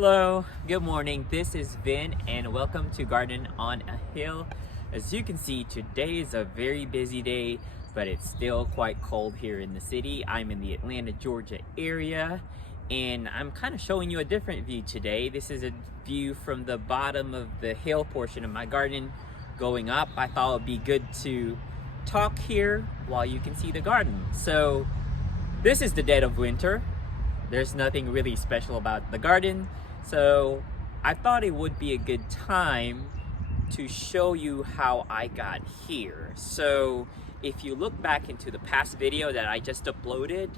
Hello, good morning. This is Vin and welcome to Garden on a Hill. As you can see, today is a very busy day, but it's still quite cold here in the city. I'm in the Atlanta, Georgia area, and I'm kind of showing you a different view today. This is a view from the bottom of the hill portion of my garden going up. I thought it would be good to talk here while you can see the garden. So this is the dead of winter. There's nothing really special about the garden, so I thought it would be a good time to show you how I got here. So if you look back into the past video that I just uploaded,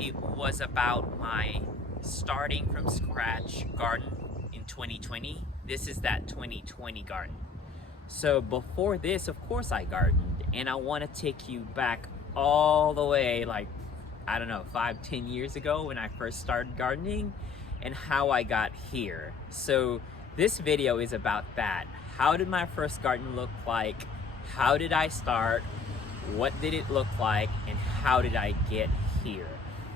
it was about my starting from scratch garden in 2020. This is that 2020 garden. So before this, of course I gardened, and I want to take you back all the way, like, I don't know, 5-10 years ago when I first started gardening and how I got here. So this video is about that. How did my first garden look like? How did I start? What did it look like? And how did I get here?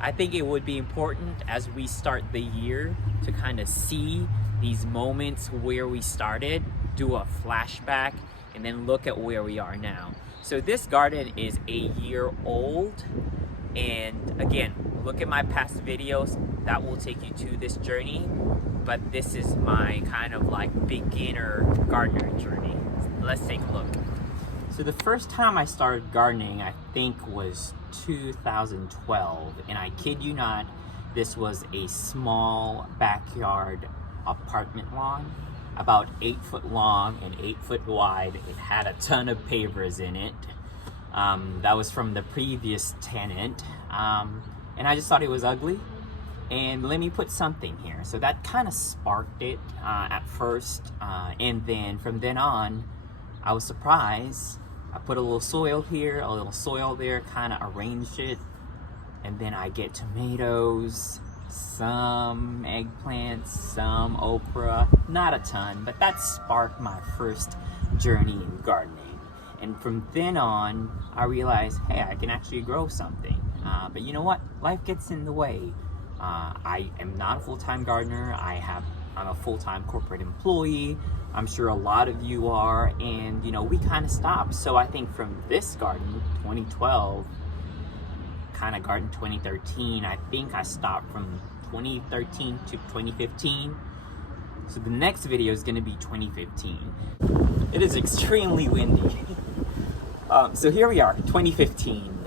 I think it would be important as we start the year to kind of see these moments where we started, do a flashback, and then look at where we are now. So this garden is a year old. And again, look at my past videos, that will take you to this journey, but this is my kind of like beginner gardener journey. Let's take a look. So the first time I started gardening, I think was 2012, and I kid you not, this was a small backyard apartment lawn, about 8 foot long and 8 foot wide. It had a ton of pavers in it. That was from the previous tenant, and I just thought it was ugly, and let me put something here. So that kind of sparked it at first, and then from then on, I was surprised. I put a little soil here, a little soil there, kind of arranged it, and then I get tomatoes, some eggplants, some okra, not a ton, but that sparked my first journey in gardening. And from then on, I realized, hey, I can actually grow something. But you know what? Life gets in the way. I am not a full-time gardener. I'm a full-time corporate employee. I'm sure a lot of you are. And, you know, we kind of stopped. So I think from this garden, 2012, kind of garden 2013, I think I stopped from 2013 to 2015. So the next video is going to be 2015. It is extremely windy. So here we are, 2015.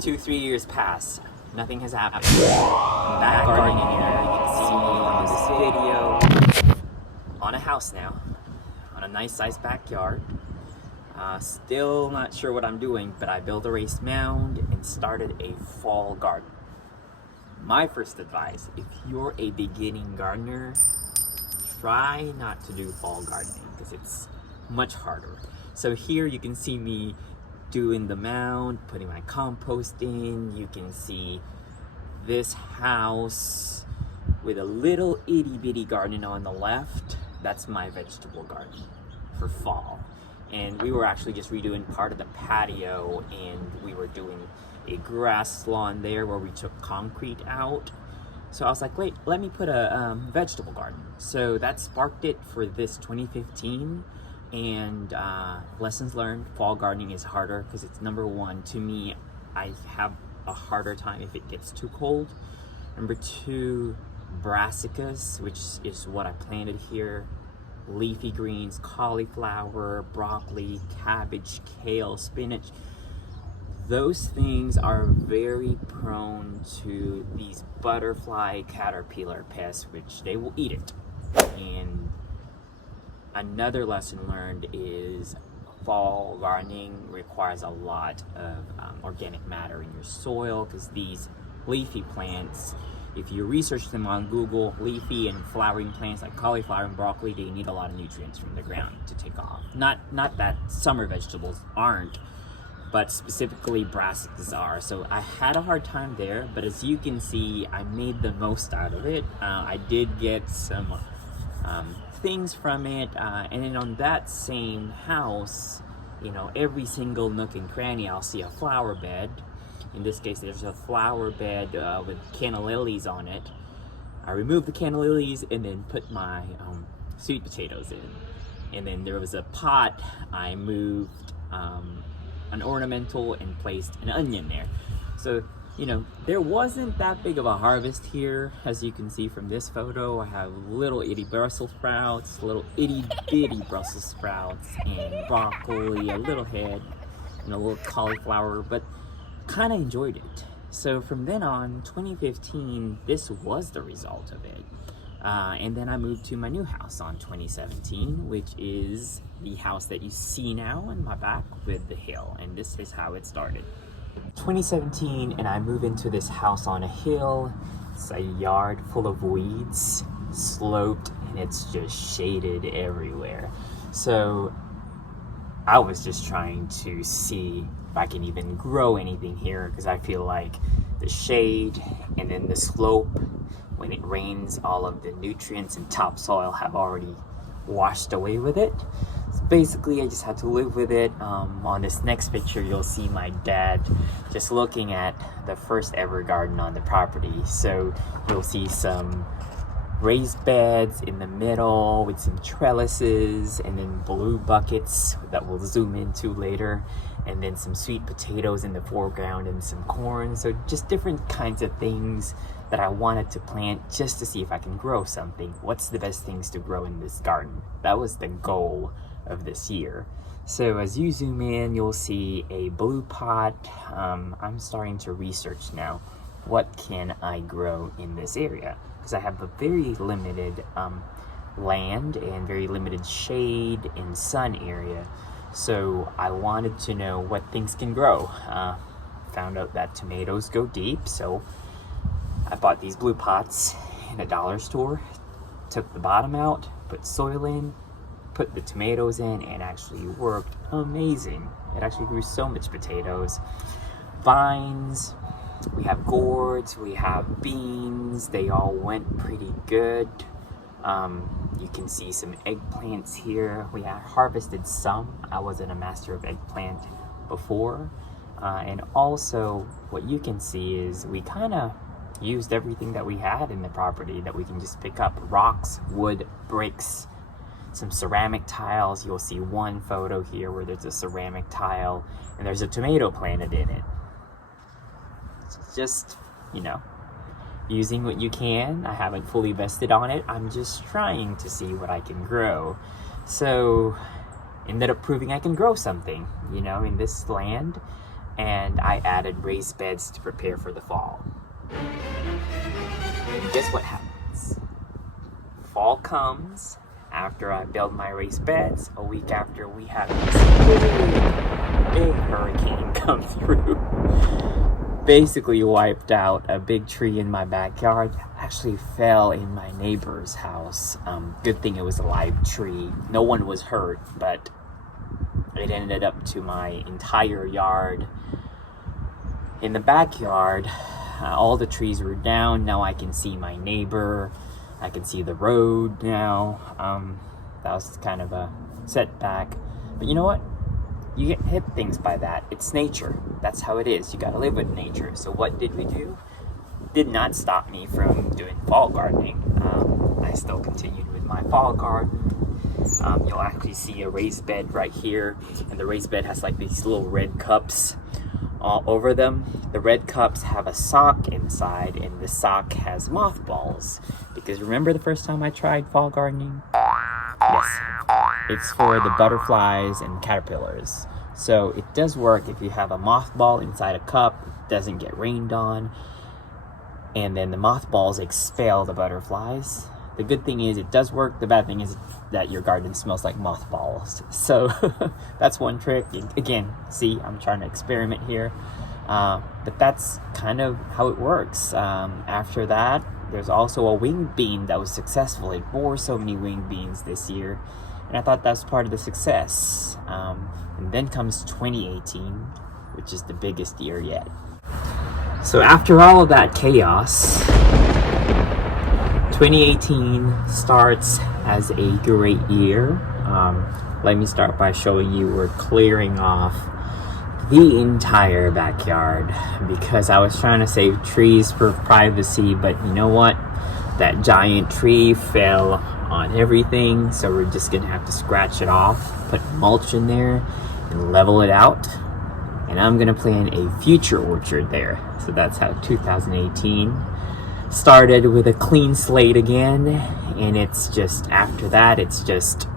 2-3 years pass. Nothing has happened. I'm back gardening here. You can see on this video. On a house now. On a nice sized backyard. Still not sure what I'm doing, but I built a raised mound and started a fall garden. My first advice, if you're a beginning gardener, try not to do fall gardening because it's much harder. So here you can see me doing the mound, putting my compost in. You can see this house with a little itty bitty garden on the left. That's my vegetable garden for fall. And we were actually just redoing part of the patio, and we were doing a grass lawn there where we took concrete out. So I was like, wait, let me put a vegetable garden. So that sparked it for this 2015. And lessons learned, fall gardening is harder because it's, number one, to me, I have a harder time if it gets too cold. Number two, brassicas, which is what I planted here. Leafy greens, cauliflower, broccoli, cabbage, kale, spinach. Those things are very prone to these butterfly caterpillar pests, which they will eat it. And another lesson learned is fall gardening requires a lot of organic matter in your soil, because these leafy plants, if you research them on Google, leafy and flowering plants like cauliflower and broccoli, they need a lot of nutrients from the ground to take off. Not that summer vegetables aren't, but specifically brassicas are. So I had a hard time there, but as you can see, I made the most out of it. I did get some things from it, and then on that same house, you know, every single nook and cranny, I'll see a flower bed. In this case, there's a flower bed with canna lilies on it. I removed the canna lilies and then put my sweet potatoes in. And then there was a pot, I moved an ornamental and placed an onion there. So, you know, there wasn't that big of a harvest here. As you can see from this photo, I have little itty Brussels sprouts, little itty bitty Brussels sprouts, and broccoli, a little head, and a little cauliflower, but kind of enjoyed it. So from then on, 2015, this was the result of it. And then I moved to my new house on 2017, which is the house that you see now in my back with the hill. And this is how it started. 2017, and I move into this house on a hill. It's a yard full of weeds, sloped, and it's just shaded everywhere. So I was just trying to see if I can even grow anything here, because I feel like the shade and then the slope, when it rains, all of the nutrients and topsoil have already washed away with it. So basically, I just had to live with it. On this next picture, you'll see my dad just looking at the first ever garden on the property. So you'll see some raised beds in the middle with some trellises, and then blue buckets that we'll zoom into later, and then some sweet potatoes in the foreground and some corn. So just different kinds of things that I wanted to plant just to see if I can grow something. What's the best things to grow in this garden? That was the goal of this year. So as you zoom in, you'll see a blue pot. I'm starting to research now, what can I grow in this area? Because I have a very limited land and very limited shade and sun area. So I wanted to know what things can grow. Found out that tomatoes go deep, so I bought these blue pots in a dollar store, took the bottom out, put soil in, put the tomatoes in, and actually worked amazing. It actually grew so much potatoes. Vines, we have gourds, we have beans, they all went pretty good. You can see some eggplants here. We have harvested some. I wasn't a master of eggplant before. And also what you can see is we kind of used everything that we had in the property that we can just pick up: rocks, wood, bricks, some ceramic tiles. You'll see one photo here where there's a ceramic tile and there's a tomato planted in it. It's just, you know, using what you can. I haven't fully vested on it. I'm just trying to see what I can grow. So ended up proving I can grow something, you know, in this land. And I added raised beds to prepare for the fall. And guess what happens? Fall comes after I build my raised beds. A week after, we have this big hurricane come through. Basically wiped out a big tree in my backyard. Actually fell in my neighbor's house. Good thing it was a live tree. No one was hurt, but it ended up to my entire yard. In the backyard, all the trees were down. Now I can see my neighbor. I can see the road now. That was kind of a setback. But you know what? You get hit things by that. It's nature. That's how it is. You gotta live with nature. So what did we do? Did not stop me from doing fall gardening. I still continued with my fall garden. You'll actually see a raised bed right here. And the raised bed has like these little red cups all over them. The red cups have a sock inside, and the sock has mothballs. Because remember the first time I tried fall gardening? Yes. It's for the butterflies and caterpillars. So it does work if you have a mothball inside a cup, it doesn't get rained on, and then the mothballs expel the butterflies. The good thing is it does work. The bad thing is that your garden smells like mothballs. So that's one trick. Again, see, I'm trying to experiment here. But that's kind of how it works. After that, there's also a winged bean that was successful. It bore so many winged beans this year. And I thought that's part of the success. And then comes 2018, which is the biggest year yet. So after all of that chaos, 2018 starts as a great year. Let me start by showing you we're clearing off the entire backyard because I was trying to save trees for privacy, but you know what? that giant tree fell on everything, so we're just gonna have to scratch it off, put mulch in there, and level it out. And I'm gonna plant a future orchard there. So that's how 2018 started, with a clean slate again. And it's just, after that, it's just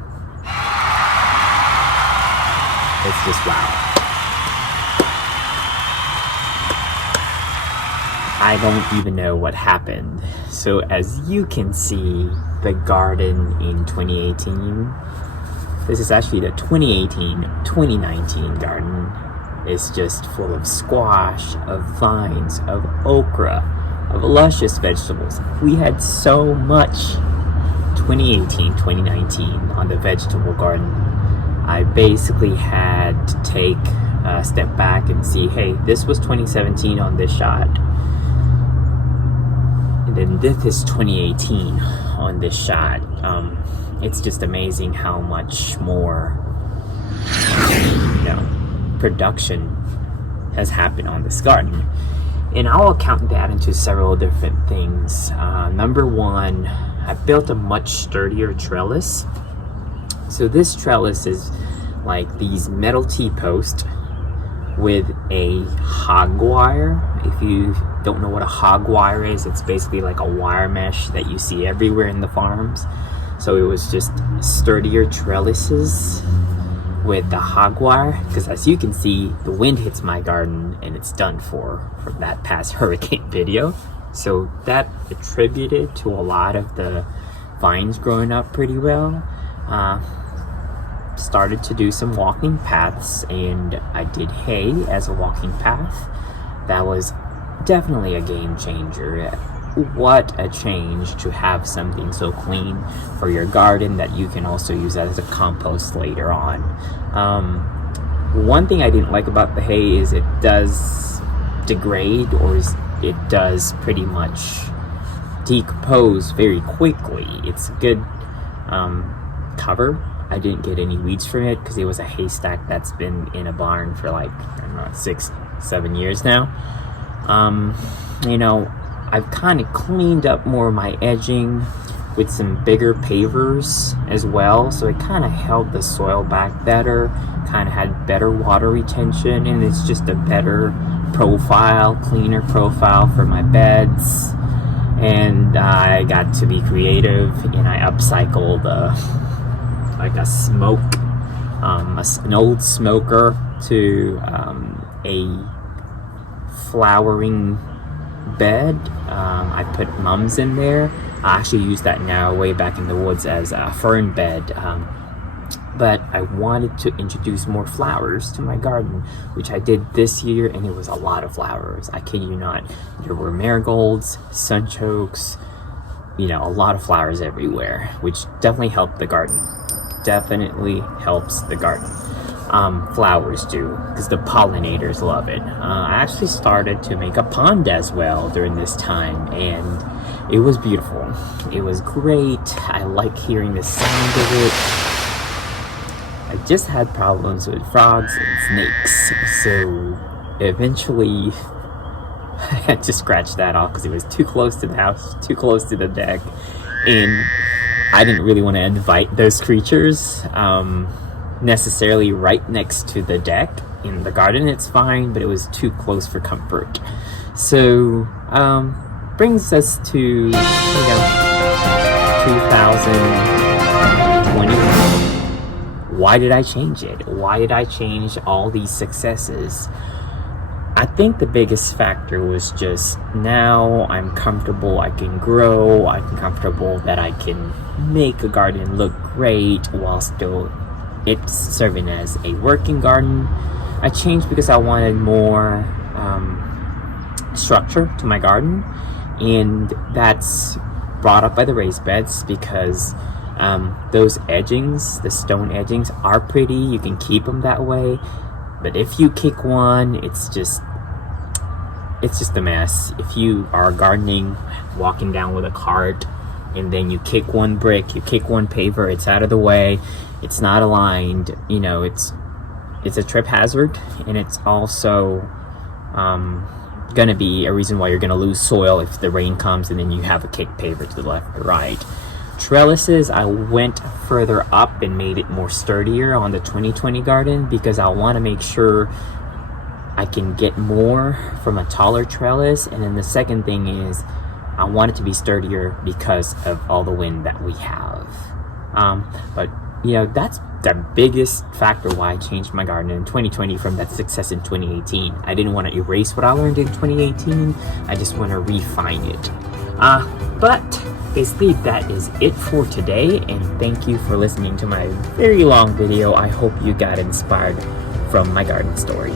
wow. I don't even know what happened. So as you can see, the garden in 2018, this is actually the 2018-2019 garden, is just full of squash, of vines, of okra, of luscious vegetables. We had so much 2018-2019 on the vegetable garden. I basically had to take a step back and see, hey, this was 2017 on this shot, and then this is 2018 on this shot. It's just amazing how much more, production has happened on this garden. And I'll account that into several different things. Number one, I built a much sturdier trellis. So this trellis is like these metal T-posts with a hog wire. If you don't know what a hog wire is, it's basically like a wire mesh that you see everywhere in the farms. So it was just sturdier trellises with the hog wire, because as you can see, the wind hits my garden and it's done for from that past hurricane video. So that attributed to a lot of the vines growing up pretty well. Started to do some walking paths, and I did hay as a walking path. That was definitely a game changer. What a change to have something so clean for your garden that you can also use as a compost later on. One thing I didn't like about the hay is it does degrade, or it does pretty much decompose very quickly. It's a good cover. I didn't get any weeds from it because it was a haystack that's been in a barn for like, I don't know, 6-7 years now. I've kind of cleaned up more of my edging with some bigger pavers as well, so it kind of held the soil back better, kind of had better water retention, and it's just a better profile, cleaner profile for my beds. And I got to be creative, and I upcycled an old smoker to a flowering bed. I put mums in there. I actually use that now way back in the woods as a fern bed. But I wanted to introduce more flowers to my garden, which I did this year, and it was a lot of flowers. I kid you not. There were marigolds, sunchokes, a lot of flowers everywhere, which definitely helped the garden. Definitely helps the garden. Flowers do, because the pollinators love it. I actually started to make a pond as well during this time, and it was beautiful. It was great. I like hearing the sound of it. I just had problems with frogs and snakes, so eventually I had to scratch that off because it was too close to the house, too close to the deck, and I didn't really want to invite those creatures necessarily right next to the deck. In the garden it's fine, but it was too close for comfort. So brings us to 2020. Why did I change it? Why did I change all these successes? I think the biggest factor was just now I'm comfortable, I can grow, I'm comfortable that I can make a garden look great while still it's serving as a working garden. I changed because I wanted more structure to my garden, and that's brought up by the raised beds because those edgings, the stone edgings, are pretty. You can keep them that way, but if you kick one, it's just a mess. If you are gardening, walking down with a cart, and then you kick one brick, you kick one paver, it's out of the way, it's not aligned, it's a trip hazard, and it's also gonna be a reason why you're gonna lose soil if the rain comes and then you have a cake paver to the left or right. Trellises, I went further up and made it more sturdier on the 2020 garden because I want to make sure I can get more from a taller trellis. And then the second thing is I want it to be sturdier because of all the wind that we have. But you know, that's the biggest factor why I changed my garden in 2020 from that success in 2018. I didn't want to erase what I learned in 2018. I just want to refine it. But basically that is it for today, and thank you for listening to my very long video. I hope you got inspired from my garden story.